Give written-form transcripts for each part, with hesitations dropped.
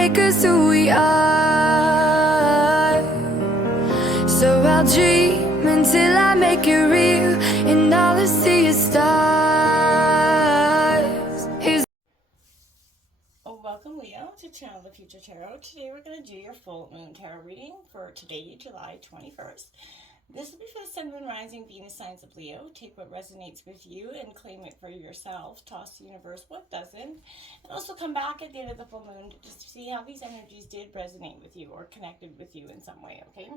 make us who we are. So I'll dream until I make it real, and all I see is stars. Welcome, Leo, to Channel the Future Tarot. Today we're going to do your full moon tarot reading for today, July 21st. This will be for the Sun, Moon, Rising, Venus signs of Leo. Take what resonates with you and claim it for yourself. Toss the universe what doesn't. And also come back at the end of the full moon to just see how these energies did resonate with you or connected with you in some way, okay?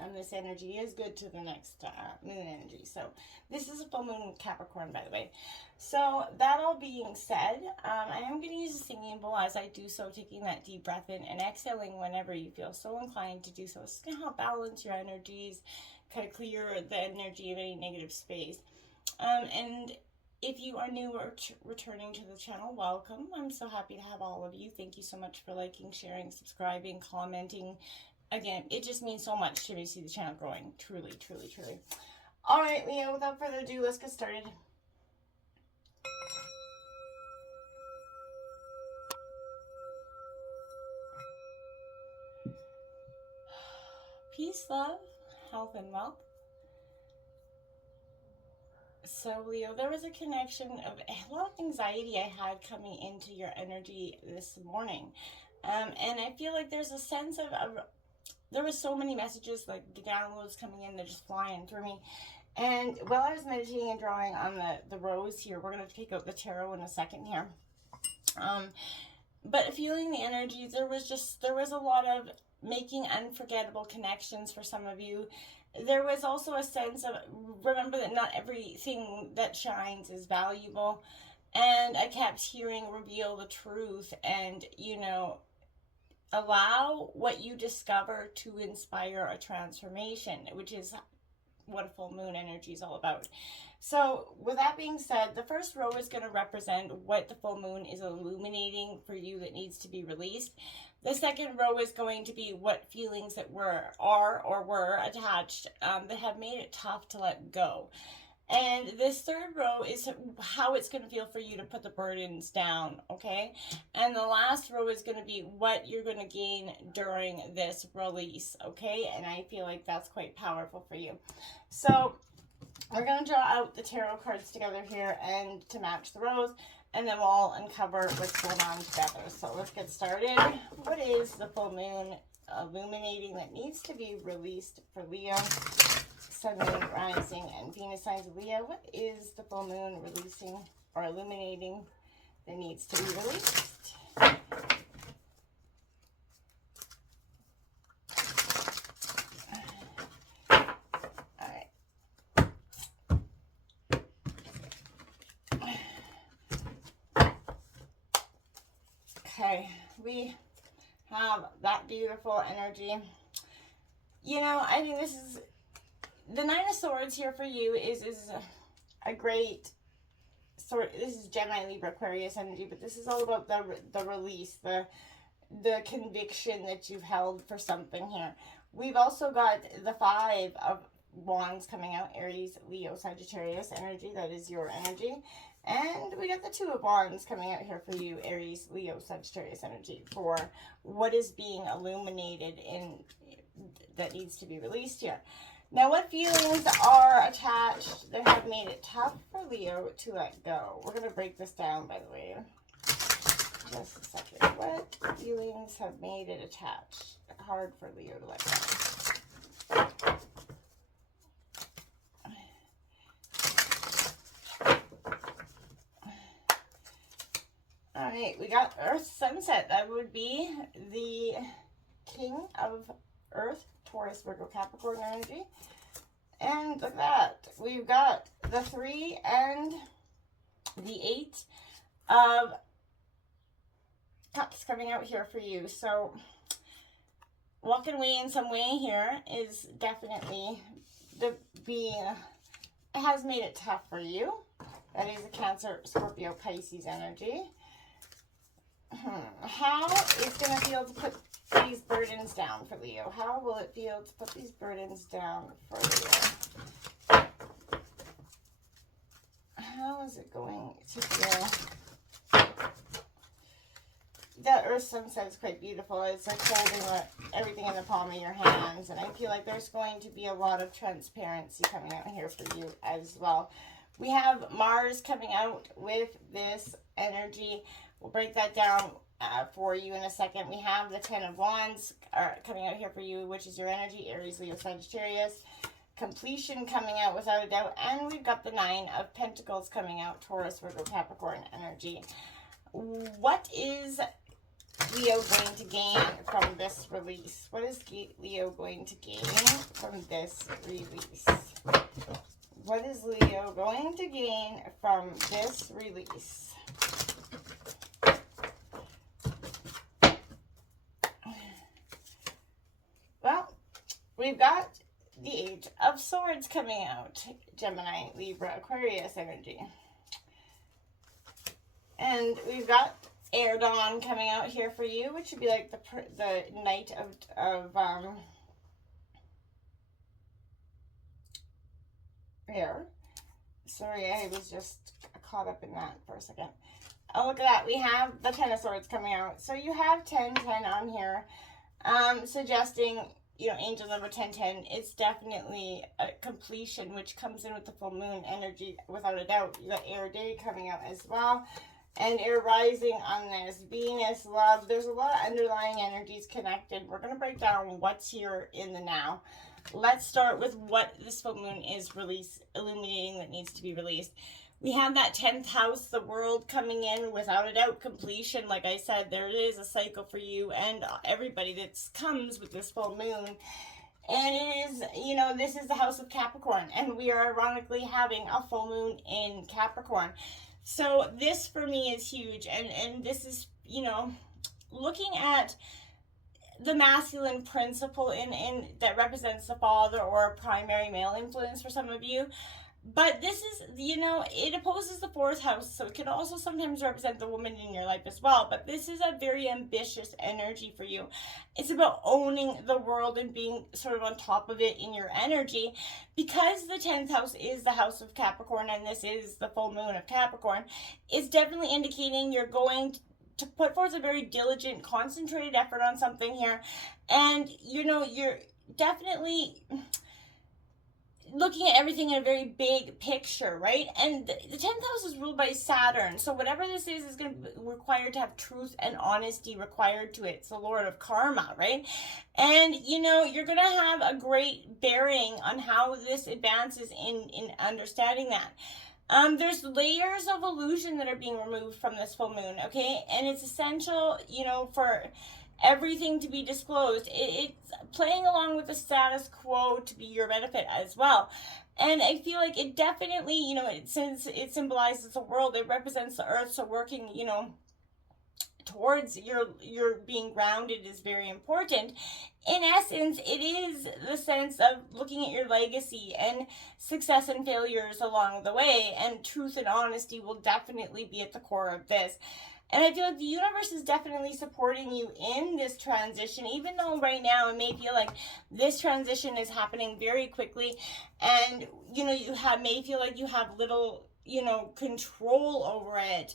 And this energy is good to the next moon energy. So this is a full moon Capricorn, by the way. So that all being said, I am going to use a singing bowl as I do so, taking that deep breath in and exhaling whenever you feel so inclined to do so. It's going to help balance your energies, kind of clear the energy of any negative space. And if you are new or returning to the channel, welcome. I'm so happy to have all of you. Thank you so much for liking, sharing, subscribing, commenting. Again, it just means so much to me to see the channel growing. Truly, truly, truly. All right, Leo, without further ado, let's get started. Peace, love, health, and wealth. So, Leo, there was a connection of a lot of anxiety I had coming into your energy this morning. And I feel like there's a sense of there was so many messages, like downloads coming in, they're just flying through me. And while I was meditating and drawing on the rose here, we're going to take out the tarot in a second here. But feeling the energy, there was a lot of making unforgettable connections for some of you. There was also a sense of, remember that not everything that shines is valuable. And I kept hearing reveal the truth and, you know, allow what you discover to inspire a transformation, which is what a full moon energy is all about. So with that being said, the first row is going to represent what the full moon is illuminating for you that needs to be released. The second row is going to be what feelings that were attached that have made it tough to let go. And this third row is how it's going to feel for you to put the burdens down, okay? And the last row is going to be what you're going to gain during this release, okay? And I feel like that's quite powerful for you. So we're going to draw out the tarot cards together here and to match the rows, and then we'll all uncover what's going on together. So let's get started. What is the full moon illuminating that needs to be released for Leo? Sun, Moon, Rising, and Venus signs of Leo. What is the full moon releasing or illuminating that needs to be released? Alright. Okay, we have that beautiful energy. You know, I think this is the Nine of Swords here for you is a great sort. This is Gemini, Libra, Aquarius energy, but this is all about the release, the conviction that you've held for something here. We've also got the Five of Wands coming out, Aries, Leo, Sagittarius energy. That is your energy. And we got the Two of Wands coming out here for you, Aries, Leo, Sagittarius energy, for what is being illuminated in that needs to be released here. Now, what feelings are attached that have made it tough for Leo to let go? We're going to break this down, by the way. Just a second. What feelings have made it attached? Hard for Leo to let go. All right, we got Earth Sunset. That would be the King of Earth, Taurus, Virgo, Capricorn energy. And look at that. We've got the 3 and the 8 of Cups coming out here for you. So walking away in some way here is definitely it has made it tough for you. That is a Cancer, Scorpio, Pisces energy. How is going to feel to put these burdens down for Leo? How will it feel to put these burdens down for Leo? How is it going to feel the Earth Sunset is quite beautiful. It's like holding everything in the palm of your hands. And I feel like there's going to be a lot of transparency coming out here for you as well. We have Mars coming out with this energy. We'll break that down for you in a second. We have the Ten of Wands coming out here for you, which is your energy, Aries, Leo, Sagittarius. Completion coming out without a doubt. And we've got the Nine of Pentacles coming out, Taurus, Virgo, Capricorn energy. What is Leo going to gain from this release? What is Leo going to gain from this release? What is Leo going to gain from this release? Well, we've got the Eight of Swords coming out. Gemini, Libra, Aquarius energy. And we've got Air Dawn coming out here for you, which would be like the Knight of Air. Sorry, I was just caught up in that for a second. Oh, look at that. We have the Ten of Swords coming out. So you have 10-10 on here, suggesting, you know, angel number 1010. It's definitely a completion, which comes in with the full moon energy, without a doubt. You got Air Day coming out as well. And Air Rising on this. Venus, love. There's a lot of underlying energies connected. We're going to break down what's here in the now. Let's start with what this full moon is illuminating that needs to be released. We have that 10th house, the world, coming in without a doubt, completion. Like I said, there is a cycle for you and everybody that comes with this full moon. And it is, you know, this is the house of Capricorn. And we are ironically having a full moon in Capricorn. So this for me is huge. And this is, you know, looking at the masculine principle in that represents the father or a primary male influence for some of you. But this is, you know, it opposes the fourth house, so it can also sometimes represent the woman in your life as well. But this is a very ambitious energy for you. It's about owning the world and being sort of on top of it in your energy. Because the 10th house is the house of Capricorn, and this is the full moon of Capricorn, it's definitely indicating you're going to put forth a very diligent, concentrated effort on something here. And, you know, you're definitely looking at everything in a very big picture, right? And the 10th house is ruled by Saturn. So whatever this is going to be required to have truth and honesty required to it. It's the Lord of Karma, right? And, you know, you're going to have a great bearing on how this advances in understanding that. There's layers of illusion that are being removed from this full moon, okay? And it's essential, you know, for everything to be disclosed. It's playing along with the status quo to be your benefit as well. And I feel like it definitely, you know, since it symbolizes the world, it represents the earth. So working, you know, towards your being grounded is very important. In essence, it is the sense of looking at your legacy and success and failures along the way, and truth and honesty will definitely be at the core of this. And I feel like the universe is definitely supporting you in this transition, even though right now it may feel like this transition is happening very quickly, and, you know, you may feel like you have little, you know, control over it.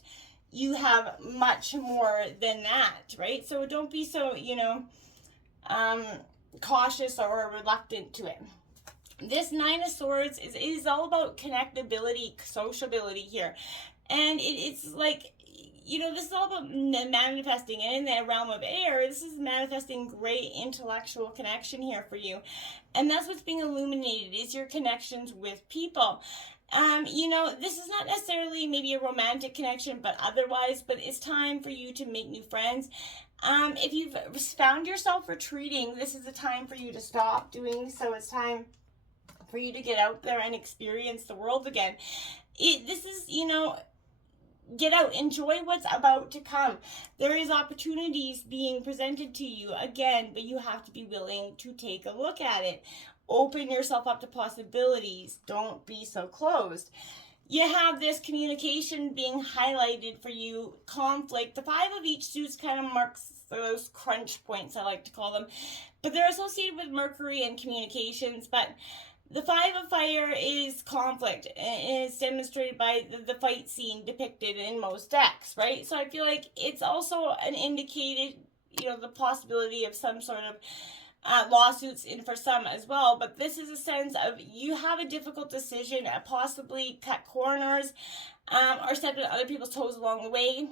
You have much more than that, right? So don't be so, you know, cautious or reluctant to it. This Nine of Swords is all about connectability, sociability here. And it's like, you know, this is all about manifesting. And in the realm of air, this is manifesting great intellectual connection here for you. And that's what's being illuminated, is your connections with people. You know, this is not necessarily maybe a romantic connection, but otherwise, but it's time for you to make new friends. If you've found yourself retreating, this is the time for you to stop doing so. It's time for you to get out there and experience the world again. This is, you know, get out, enjoy what's about to come. There is opportunities being presented to you again, but you have to be willing to take a look at it. Open yourself up to possibilities. Don't be so closed. You have this communication being highlighted for you, conflict. The Five of each suits kind of marks those crunch points, I like to call them. But they're associated with Mercury and communications. But The Five of Fire is conflict, and it's demonstrated by the fight scene depicted in most decks, right? So I feel like it's also an indicated, the possibility of some sort of lawsuits in for some as well. But this is a sense of you have a difficult decision, possibly cut corners, or step on other people's toes along the way.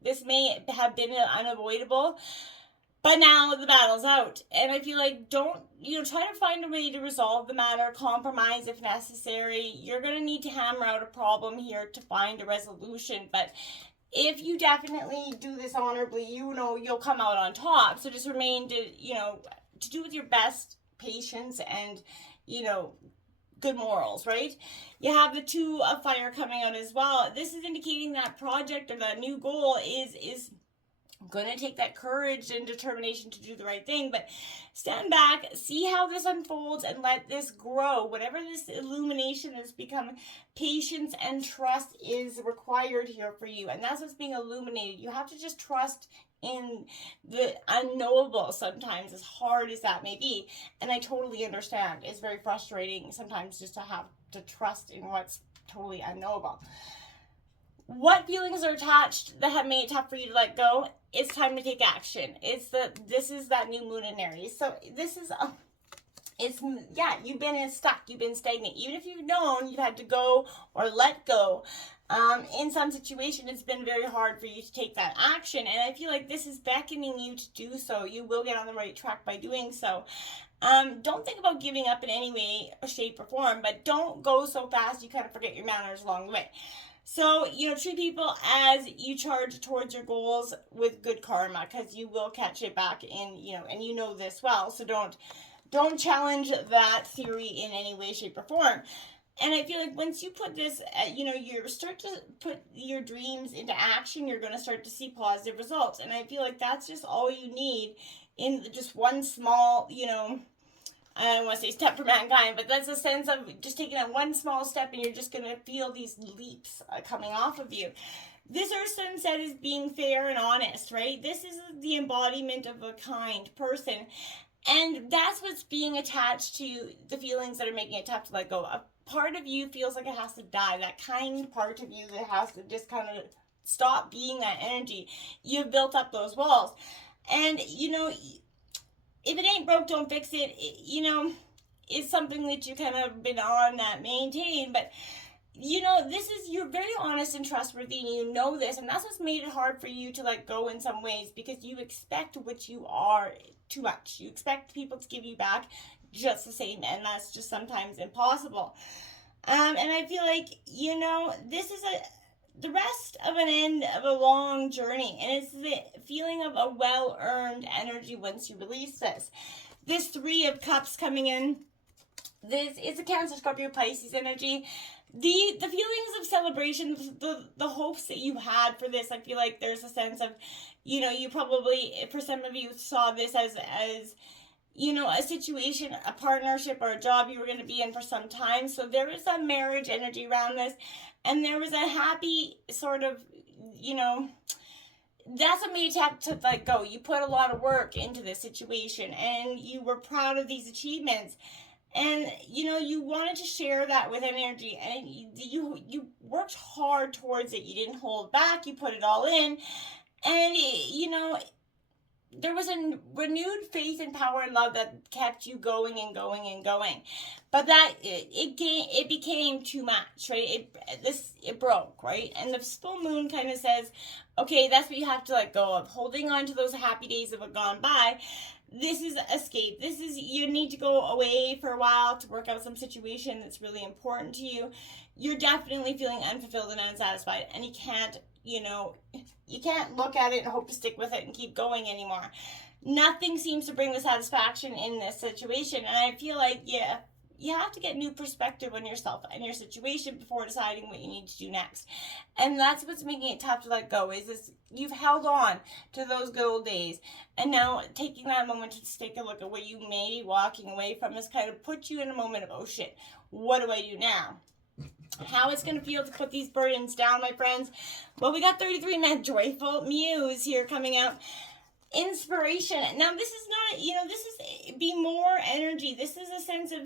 This may have been unavoidable, but now the battle's out. And I feel like try to find a way to resolve the matter, compromise if necessary. You're going to need to hammer out a problem here to find a resolution. But if you definitely do this honorably, you'll come out on top. So just remain to do with your best patience and, good morals, right? You have the Two of Fire coming out as well. This is indicating that project or that new goal is going to take that courage and determination to do the right thing. But stand back, see how this unfolds, and let this grow. Whatever this illumination has become, patience and trust is required here for you. And that's what's being illuminated. You have to just trust in the unknowable sometimes, as hard as that may be. And I totally understand. It's very frustrating sometimes just to have to trust in what's totally unknowable. What feelings are attached that have made it tough for you to let go? It's time to take action. This is that new moon in Aries. So this is you've been stuck, you've been stagnant. Even if you've known you've had to go or let go, in some situation, it's been very hard for you to take that action. And I feel like this is beckoning you to do so. You will get on the right track by doing so. Don't think about giving up in any way, shape, or form, but don't go so fast you kind of forget your manners along the way. So, treat people as you charge towards your goals with good karma, because you will catch it back in, and this well. So don't challenge that theory in any way, shape, or form. And I feel like once you put this, you start to put your dreams into action, you're going to start to see positive results. And I feel like that's just all you need in just one small, I don't want to say step for mankind, but that's a sense of just taking that one small step, and you're just going to feel these leaps coming off of you. This Earth Sunset is being fair and honest, right? This is the embodiment of a kind person. And that's what's being attached to the feelings that are making it tough to let go. A part of you feels like it has to die. That kind part of you that has to just kind of stop being that energy. You've built up those walls. And, if it ain't broke, don't fix it. It's something that you kind of been on that maintain. But, you're very honest and trustworthy, and you know this. And that's what's made it hard for you to let go in some ways, because you expect what you are too much. You expect people to give you back just the same, and that's just sometimes impossible. And I feel like, this is the rest of an end of a long journey, and it's the feeling of a well-earned energy once you release this. This Three of Cups coming in, this is a Cancer, Scorpio, Pisces energy. The feelings of celebration, the hopes that you had for this, I feel like there's a sense of, you probably, for some of you, saw this as a situation, a partnership, or a job you were going to be in for some time. So there was a marriage energy around this, and there was a happy sort of, that's what made you have to let go. You put a lot of work into this situation, and you were proud of these achievements. And, you wanted to share that with energy, and you worked hard towards it. You didn't hold back. You put it all in. And, there was a renewed faith and power and love that kept you going and going and going. But that, it became too much, right? It broke, right? And the full moon kind of says, okay, that's what you have to let go of. Holding on to those happy days that have gone by. This is escape. You need to go away for a while to work out some situation that's really important to you. You're definitely feeling unfulfilled and unsatisfied, and you can't look at it and hope to stick with it and keep going anymore. Nothing seems to bring the satisfaction in this situation, and I feel like, you have to get new perspective on yourself and your situation before deciding what you need to do next. And that's what's making it tough to let go, is this, you've held on to those good old days. And now taking that moment to take a look at what you may be walking away from has kind of put you in a moment of, oh shit, what do I do now? How it's going to feel to put these burdens down, my friends. Well, we got 33 men, Joyful Muse here coming out. Inspiration. Now, this is not, this is be more energy. This is a sense of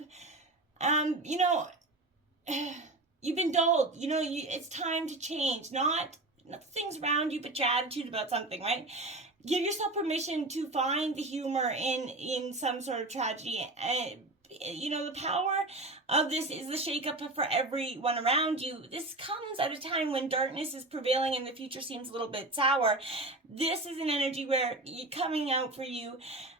You know, you've been dulled. You know, it's time to change. Not the things around you, but your attitude about something, right? Give yourself permission to find the humor in some sort of tragedy. You know, the power of this is the shakeup for everyone around you. This comes at a time when darkness is prevailing and the future seems a little bit sour. This is an energy where coming out for you.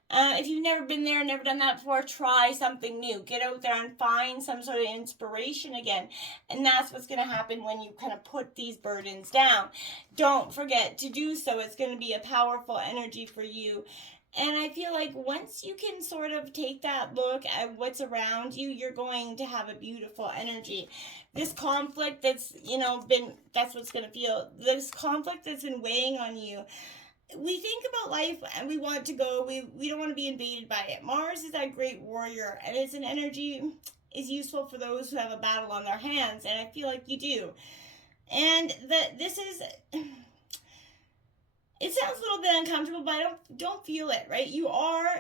If you've never been there, never done that before, try something new. Get out there and find some sort of inspiration again. And that's what's going to happen when you kind of put these burdens down. Don't forget to do so. It's going to be a powerful energy for you. And I feel like once you can sort of take that look at what's around you, you're going to have a beautiful energy. This conflict that's, that's what's going to feel. This conflict that's been weighing on you. We think about life and we want to go. We don't want to be invaded by it. Mars is that great warrior, and it's an energy is useful for those who have a battle on their hands, and I feel like you do. And this is, it sounds a little bit uncomfortable, but I don't feel it, right? You are,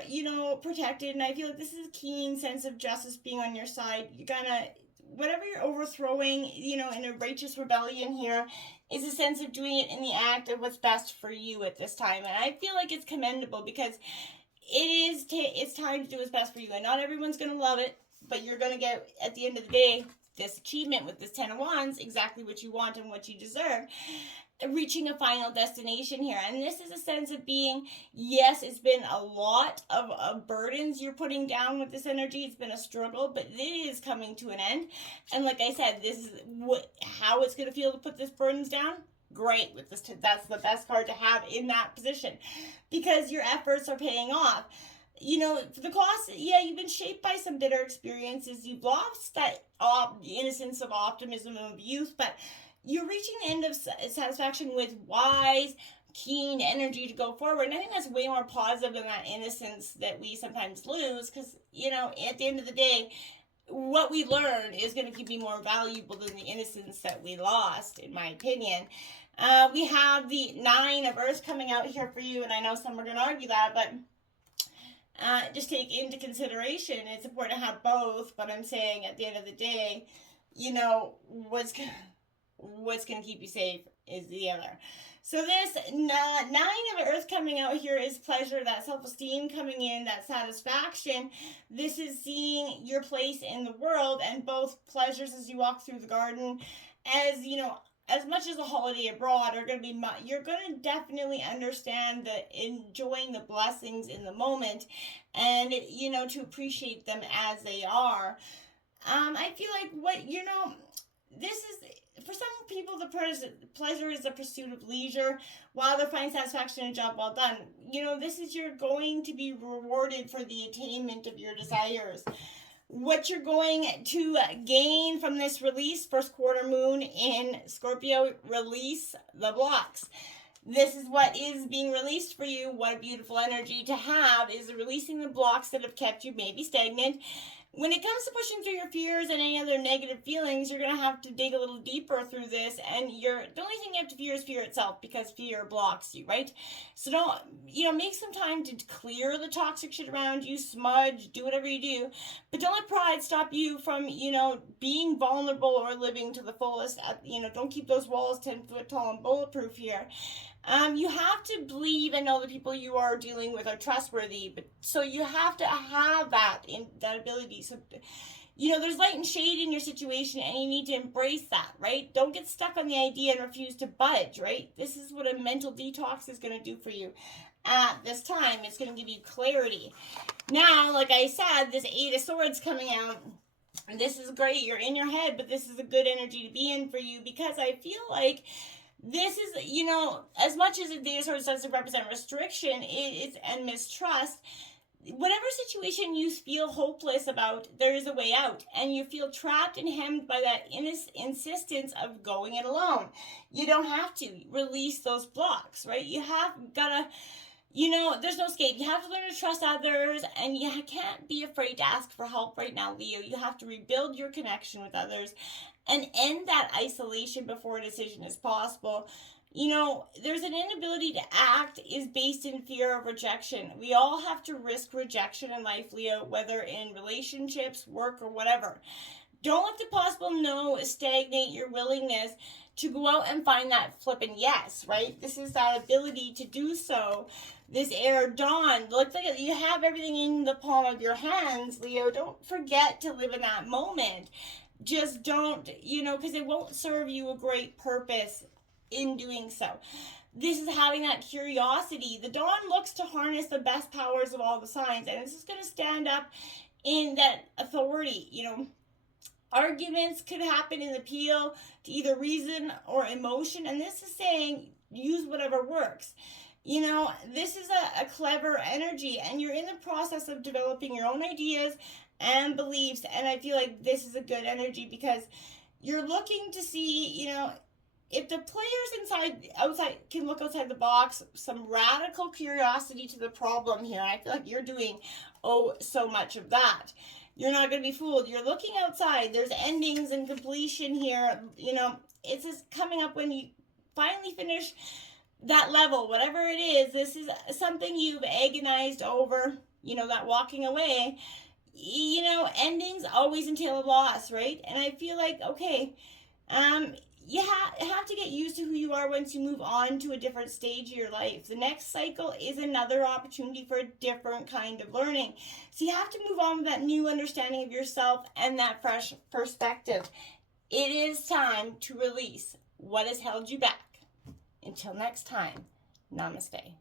protected, and I feel like this is a keen sense of justice being on your side. You're gonna, whatever you're overthrowing, in a righteous rebellion here, is a sense of doing it in the act of what's best for you at this time. And I feel like it's commendable because it's time to do what's best for you. And not everyone's going to love it, but you're going to get, at the end of the day, this achievement with this 10 of Wands, exactly what you want and what you deserve. Reaching a final destination here. And this is a sense of being, yes, it's been a lot of burdens you're putting down with this energy. It's been a struggle, but it is coming to an end. And like I said, this is how it's going to feel to put this burdens down. Great with this. That's the best card to have in that position because your efforts are paying off. The cost, you've been shaped by some bitter experiences. You've lost that innocence of optimism of youth, but you're reaching the end of satisfaction with wise, keen energy to go forward. And I think that's way more positive than that innocence that we sometimes lose because, at the end of the day, what we learn is going to be more valuable than the innocence that we lost, in my opinion. We have the 9 of Earth coming out here for you, and I know some are going to argue that, but just take into consideration it's important to have both, but I'm saying at the end of the day, what's going to keep you safe is the other. So this 9 of Earth coming out here is pleasure, that self-esteem coming in, that satisfaction. This is seeing your place in the world and both pleasures as you walk through the garden, as much as a holiday abroad are going to be, you're going to definitely understand enjoying the blessings in the moment and, to appreciate them as they are. I feel like this is, for some people, the pleasure is the pursuit of leisure, while they're finding satisfaction in a job well done. This is you're going to be rewarded for the attainment of your desires. What you're going to gain from this release, first quarter moon in Scorpio, release the blocks. This is what is being released for you. What a beautiful energy to have is releasing the blocks that have kept you maybe stagnant. When it comes to pushing through your fears and any other negative feelings, you're going to have to dig a little deeper through this. And the only thing you have to fear is fear itself because fear blocks you, right? So don't, make some time to clear the toxic shit around you, smudge, do whatever you do. But don't let pride stop you from, being vulnerable or living to the fullest. Don't keep those walls 10 foot tall and bulletproof here. You have to believe and know the people you are dealing with are trustworthy, but so you have to have that ability. So, there's light and shade in your situation, and you need to embrace that, right? Don't get stuck on the idea and refuse to budge, right? This is what a mental detox is going to do for you at this time. It's going to give you clarity. Now, like I said, this 8 of Swords coming out. And this is great. You're in your head, but this is a good energy to be in for you because I feel like this is, as much as the Swords does represent restriction and mistrust, whatever situation you feel hopeless about, there is a way out. And you feel trapped and hemmed by that insistence of going it alone. You don't have to release those blocks, right? You have got to, there's no escape. You have to learn to trust others, and you can't be afraid to ask for help right now, Leo. You have to rebuild your connection with others and end that isolation before a decision is possible. You know, there's an inability to act is based in fear of rejection. We all have to risk rejection in life, Leo, whether in relationships, work, or whatever. Don't let the possible no stagnate your willingness to go out and find that flippin' yes, right? This is that ability to do so. This air dawn. Looks like you have everything in the palm of your hands, Leo. Don't forget to live in that moment. Just don't, you know, because it won't serve you a great purpose in doing so. This is having that curiosity. The dawn looks to harness the best powers of all the signs, and this is going to stand up in that authority. You know, arguments could happen in appeal to either reason or emotion, and this is saying use whatever works. You know, this is a clever energy, and you're in the process of developing your own ideas and beliefs, and I feel like this is a good energy because you're looking to see, you know, if the players outside can look outside the box, some radical curiosity to the problem here. I feel like you're doing so much of that. You're not going to be fooled. You're looking outside. There's endings and completion here. You know, it's just coming up when you finally finish that level, whatever it is. This is something you've agonized over, you know, that walking away. You know, endings always entail a loss, right? And I feel like, okay, you have to get used to who you are once you move on to a different stage of your life. The next cycle is another opportunity for a different kind of learning. So you have to move on with that new understanding of yourself and that fresh perspective. It is time to release what has held you back. Until next time, namaste.